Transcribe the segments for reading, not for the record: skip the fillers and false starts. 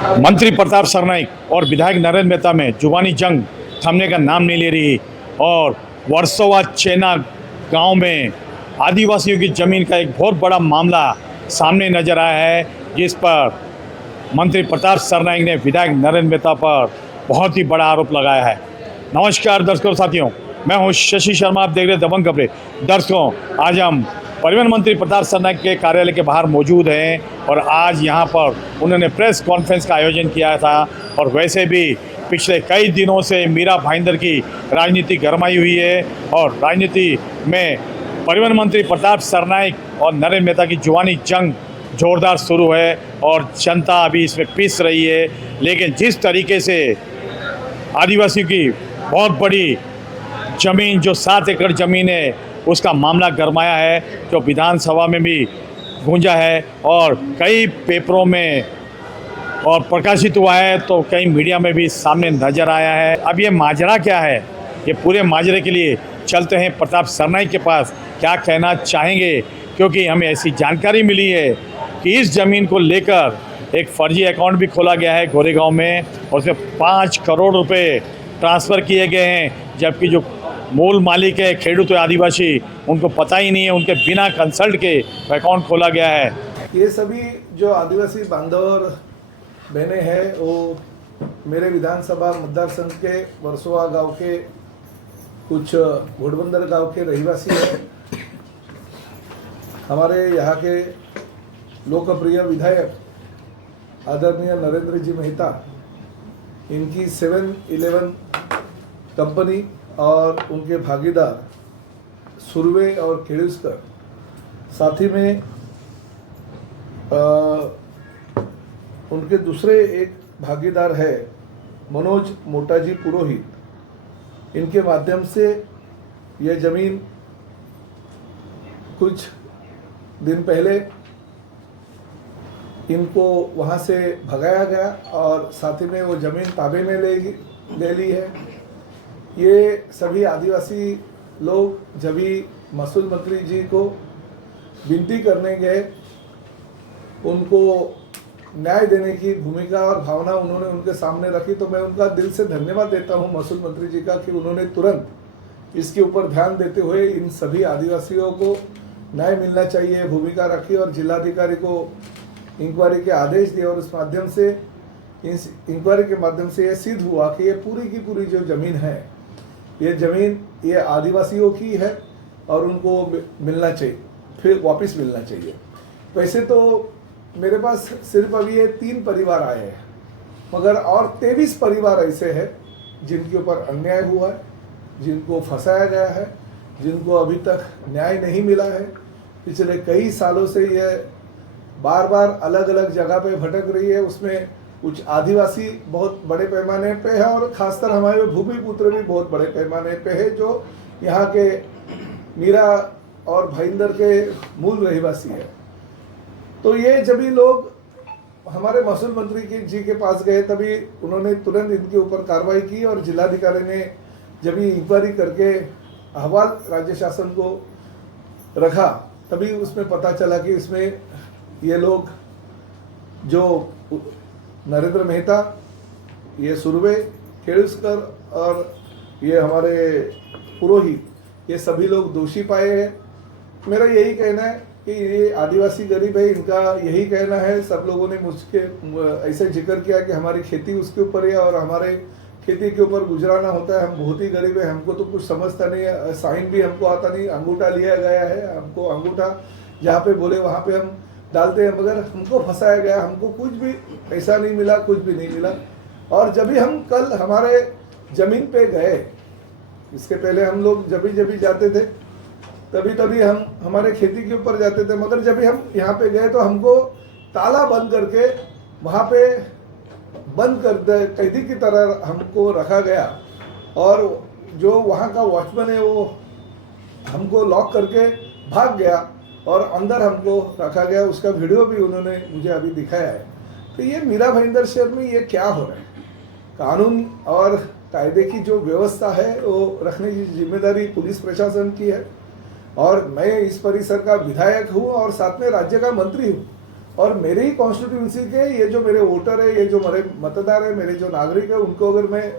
मंत्री प्रताप सरनाईक और विधायक नरेंद्र मेहता में जुबानी जंग थमने का नाम नहीं ले रही और वर्सोवा चेना गांव में आदिवासियों की ज़मीन का एक बहुत बड़ा मामला सामने नजर आया है, जिस पर मंत्री प्रताप सरनाईक ने विधायक नरेंद्र मेहता पर बहुत ही बड़ा आरोप लगाया है। नमस्कार दर्शकों साथियों, मैं हूं शशि शर्मा, आप देख रहे दबंग खबरें। दर्शकों, आज हम परिवहन मंत्री प्रताप सरनाईक के कार्यालय के बाहर मौजूद हैं और आज यहां पर उन्होंने प्रेस कॉन्फ्रेंस का आयोजन किया था। और वैसे भी पिछले कई दिनों से मीरा भाईंदर की राजनीति गरमाई हुई है और राजनीति में परिवहन मंत्री प्रताप सरनाईक और नरेंद्र मेहता की जुबानी जंग जोरदार शुरू है और जनता अभी इसमें पिस रही है। लेकिन जिस तरीके से आदिवासियों की बहुत बड़ी ज़मीन, जो 7 एकड़ ज़मीन है, उसका मामला गरमाया है, जो विधानसभा में भी गूंजा है और कई पेपरों में और प्रकाशित हुआ है, तो कई मीडिया में भी सामने नज़र आया है। अब ये माजरा क्या है, ये पूरे माजरे के लिए चलते हैं प्रताप सरनाईक के पास, क्या कहना चाहेंगे, क्योंकि हमें ऐसी जानकारी मिली है कि इस ज़मीन को लेकर एक फर्जी अकाउंट भी खोला गया है गोरेगांव में और उसमें 5 करोड़ रुपए ट्रांसफ़र किए गए हैं, जबकि जो मूल मालिक है खेडूत आदिवासी, उनको पता ही नहीं है, उनके बिना कंसल्ट के अकाउंट खोला गया है। ये सभी जो आदिवासी बांधव और बहनें हैं वो मेरे विधानसभा मतदार संघ के वर्सोवा गांव के कुछ घोड़बंदर गांव के रहवासी हैं। हमारे यहाँ के लोकप्रिय विधायक आदरणीय नरेंद्र जी मेहता, इनकी 7-Eleven कंपनी और उनके भागीदार सुरवे और खेड़ूसकर, साथ ही में उनके दूसरे एक भागीदार है मनोज मोटाजी पुरोहित, इनके माध्यम से यह जमीन कुछ दिन पहले इनको वहाँ से भगाया गया और साथ ही में वो ज़मीन ताबे में ले ली है। ये सभी आदिवासी लोग जब भी महसूल मंत्री जी को विनती करने गए, उनको न्याय देने की भूमिका और भावना उन्होंने उनके सामने रखी, तो मैं उनका दिल से धन्यवाद देता हूँ महसूल मंत्री जी का कि उन्होंने तुरंत इसके ऊपर ध्यान देते हुए इन सभी आदिवासियों को न्याय मिलना चाहिए भूमिका रखी और जिलाधिकारी को इंक्वायरी के आदेश दिए और इस माध्यम से इस इंक्वायरी के माध्यम से ये सिद्ध हुआ कि ये पूरी की पूरी जो ज़मीन है, ये ज़मीन ये आदिवासियों की है और उनको मिलना चाहिए, फिर वापस मिलना चाहिए। वैसे तो मेरे पास सिर्फ अभी ये 3 परिवार आए हैं, मगर और 23 परिवार ऐसे हैं जिनके ऊपर अन्याय हुआ है, जिनको फंसाया गया है, जिनको अभी तक न्याय नहीं मिला है। पिछले कई सालों से ये बार बार अलग अलग जगह पे भटक रही है। उसमें कुछ आदिवासी बहुत बड़े पैमाने पे है और खासकर हमारे भूमिपुत्र भी बहुत बड़े पैमाने पे है, जो यहाँ के मीरा और भाईंदर के मूल रहवासी है। तो ये जब भी लोग हमारे महसूल मंत्री जी के पास गए, तभी उन्होंने तुरंत इनके ऊपर कार्रवाई की और जिलाधिकारी ने जब भी इंक्वायरी करके अहवाल राज्य शासन को रखा, तभी उसमें पता चला कि इसमें ये लोग जो नरेंद्र मेहता, ये सुरवे, खेड़ूसकर और ये हमारे पुरोहित, ये सभी लोग दोषी पाए हैं। मेरा यही कहना है कि ये आदिवासी गरीब है, इनका यही कहना है। सब लोगों ने मुझके ऐसे जिक्र किया कि हमारी खेती उसके ऊपर है और हमारे खेती के ऊपर गुजराना होता है, हम बहुत ही गरीब है, हमको तो कुछ समझता नहीं है, साइन भी हमको आता नहीं, अंगूठा लिया गया है, हमको अंगूठा जहाँ पे बोले वहाँ पे हम डालते हैं, मगर हमको फंसाया गया, हमको कुछ भी पैसा नहीं मिला, कुछ भी नहीं मिला। और जब भी हम कल हमारे ज़मीन पे गए, इसके पहले हम लोग जब भी जाते थे तभी हम हमारे खेती के ऊपर जाते थे, मगर जब भी हम यहाँ पे गए तो हमको ताला बंद करके वहाँ पे बंद कर कैदी की तरह हमको रखा गया और जो वहाँ का वॉचमैन है वो हमको लॉक करके भाग गया और अंदर हमको रखा गया। उसका वीडियो भी उन्होंने मुझे अभी दिखाया है। तो ये मीरा भाईंदर शहर में ये क्या हो रहा है? कानून और कायदे की जो व्यवस्था है वो रखने की जिम्मेदारी पुलिस प्रशासन की है और मैं इस परिसर का विधायक हूँ और साथ में राज्य का मंत्री हूँ और मेरे ही कॉन्स्टिट्यूंसी के ये जो मेरे वोटर है, ये जो मेरे मतदार है, मेरे जो नागरिक है, उनको अगर मैं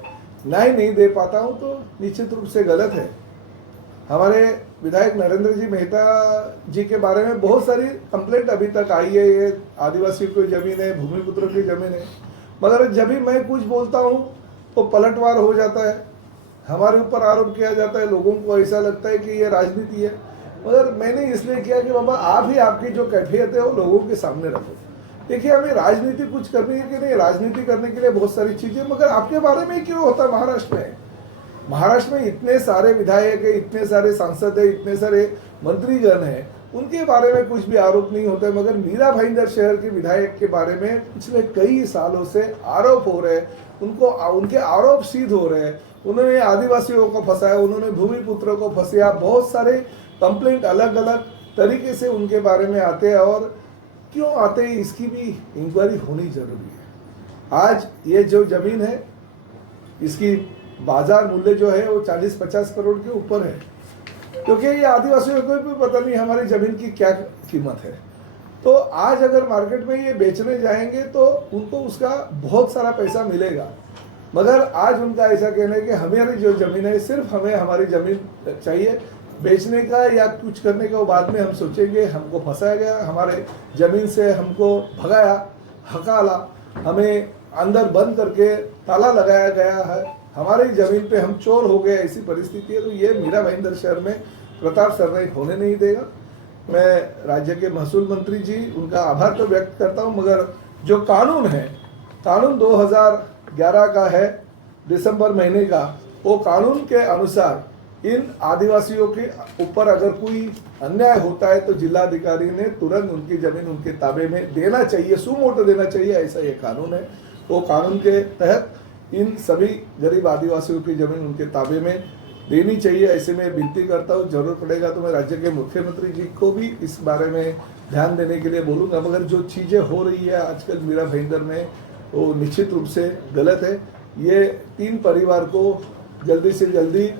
न्याय नहीं दे पाता हूँ तो निश्चित रूप से गलत है। हमारे विधायक नरेंद्र जी मेहता जी के बारे में बहुत सारी कंप्लेंट अभी तक आई है, ये आदिवासियों की ज़मीन है, भूमिपुत्रों की ज़मीन है, मगर जब भी मैं कुछ बोलता हूँ तो पलटवार हो जाता है, हमारे ऊपर आरोप किया जाता है, लोगों को ऐसा लगता है कि ये राजनीति है। मगर मैंने इसलिए किया कि बाबा आप ही आपकी जो कैफियत है वो लोगों के सामने रखो। देखिए, हमें राजनीति कुछ करनी है कि नहीं, राजनीति करने के लिए बहुत सारी चीज़ें, मगर आपके बारे में क्यों होता है? महाराष्ट्र में इतने सारे विधायक है, इतने सारे सांसद है, इतने सारे मंत्रीगण हैं, उनके बारे में कुछ भी आरोप नहीं होता है, मगर मीरा भाईंदर शहर के विधायक के बारे में पिछले कई सालों से आरोप हो रहे हैं, उनके आरोप सिद्ध हो रहे हैं। उन्होंने आदिवासियों को फंसाया, उन्होंने भूमिपुत्रों को फंसाया, बहुत सारे कंप्लेंट अलग अलग तरीके से उनके बारे में आते हैं, और क्यों आते हैं इसकी भी इंक्वायरी होनी जरूरी है। आज ये जो जमीन है, इसकी बाजार मूल्य जो है वो 40-50 करोड़ के ऊपर है, क्योंकि ये आदिवासियों को भी पता नहीं हमारी जमीन की क्या कीमत है। तो आज अगर मार्केट में ये बेचने जाएंगे तो उनको उसका बहुत सारा पैसा मिलेगा, मगर आज उनका ऐसा कहना है कि हमारी जो ज़मीन है, सिर्फ हमें हमारी ज़मीन चाहिए, बेचने का या कुछ करने का बाद में हम सोचेंगे। हमको फंसाया गया, हमारे ज़मीन से हमको भगाया, हकाला, हमें अंदर बंद करके ताला लगाया गया है, हमारी ज़मीन पे हम चोर हो गए, ऐसी परिस्थिति है। तो ये मीरा भाईंदर शहर में प्रताप सरनाईक होने नहीं देगा। मैं राज्य के महसूल मंत्री जी, उनका आभार तो व्यक्त करता हूँ, मगर जो कानून है, कानून 2011 का है, दिसंबर महीने का, वो कानून के अनुसार इन आदिवासियों के ऊपर अगर कोई अन्याय होता है तो जिलाधिकारी ने तुरंत उनकी ज़मीन उनके ताबे में देना चाहिए, सुमोटो देना चाहिए, ऐसा ये कानून है। वो कानून के तहत इन सभी गरीब आदिवासियों की ज़मीन उनके ताबे में देनी चाहिए, ऐसे में विनती करता हूँ। जरूरत पड़ेगा तो मैं राज्य के मुख्यमंत्री जी को भी इस बारे में ध्यान देने के लिए बोलूँगा। मगर जो चीज़ें हो रही है आजकल मीरा भाईंदर में, वो निश्चित रूप से गलत है। ये 3 परिवार को जल्दी से जल्दी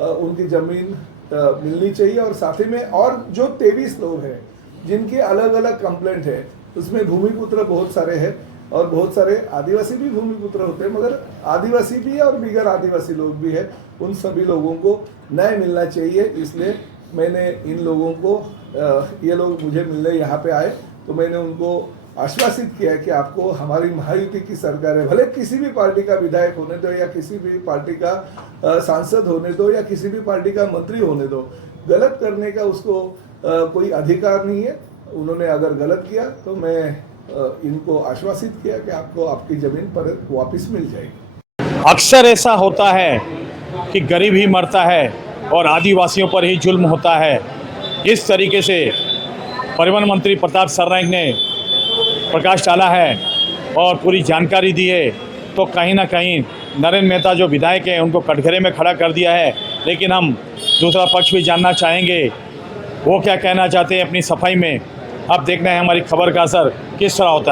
उनकी ज़मीन मिलनी चाहिए, और साथ ही में और जो 23 लोग हैं जिनकी अलग अलग कंप्लेंट है, उसमें भूमिपुत्र बहुत सारे हैं और बहुत सारे आदिवासी भी भूमिपुत्र होते हैं, मगर आदिवासी भी है और बिगर आदिवासी लोग भी है। उन सभी लोगों को न्याय मिलना चाहिए। इसलिए मैंने इन लोगों को, ये लोग मुझे मिलने यहाँ पे आए तो मैंने उनको आश्वासित किया कि आपको हमारी महायुति की सरकार है, भले किसी भी पार्टी का विधायक होने दो या किसी भी पार्टी का सांसद होने दो या किसी भी पार्टी का मंत्री होने दो, गलत करने का उसको कोई अधिकार नहीं है। उन्होंने अगर गलत किया तो मैं इनको आश्वासित किया कि आपको आपकी ज़मीन पर वापस मिल जाएगी। अक्सर ऐसा होता है कि गरीब ही मरता है और आदिवासियों पर ही जुल्म होता है। इस तरीके से परिवहन मंत्री प्रताप सरनाईक ने प्रकाश डाला है और पूरी जानकारी दी है, तो कहीं ना कहीं नरेंद्र मेहता जो विधायक हैं उनको कटघरे में खड़ा कर दिया है। लेकिन हम दूसरा पक्ष भी जानना चाहेंगे, वो क्या कहना चाहते हैं अपनी सफाई में। अब देखना है हमारी खबर का असर किस तरह होता है।